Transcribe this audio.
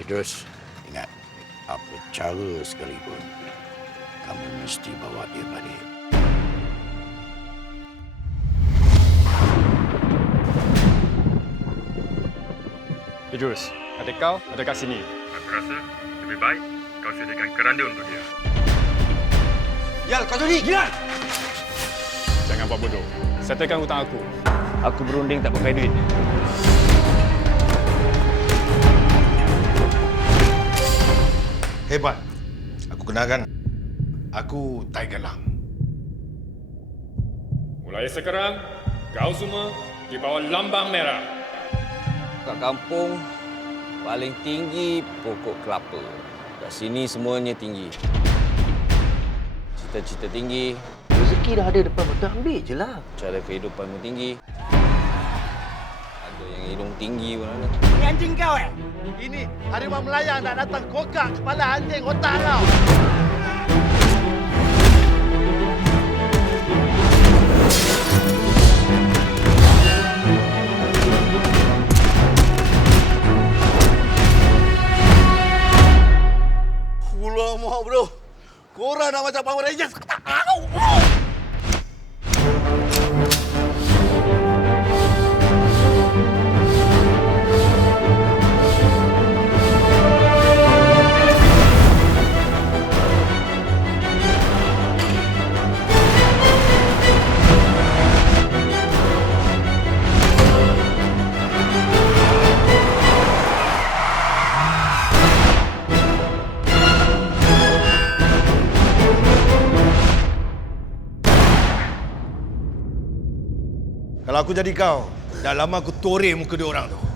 Idrus, ingat, apa cara sekalipun, kamu mesti bawa dia balik. Idrus, adik kau ada kat sini. Aku rasa lebih baik kau sediakan keranda untuk dia. Yal, kau sudi! Gila! Jangan buat bodoh. Settlekan hutang aku. Aku berunding tak pakai duit. Hebat. Aku kenalkan. Aku Tiger Lang. Mulai sekarang, kau semua di bawah lambang merah. Kat kampung, paling tinggi pokok kelapa. Kat sini semuanya tinggi. Cita-cita tinggi, Rezeki dah ada depan mata, ambil je lah. cara kehidupanmu tinggi. Tinggi pun ada. Ini anjing kau eh? Ini harimau melayang nak datang kokak kepala anjing otak kau. Mau bro. Korang nak macam Power Rangers. Kalau aku jadi kau, dah lama aku tore muka dia orang tu.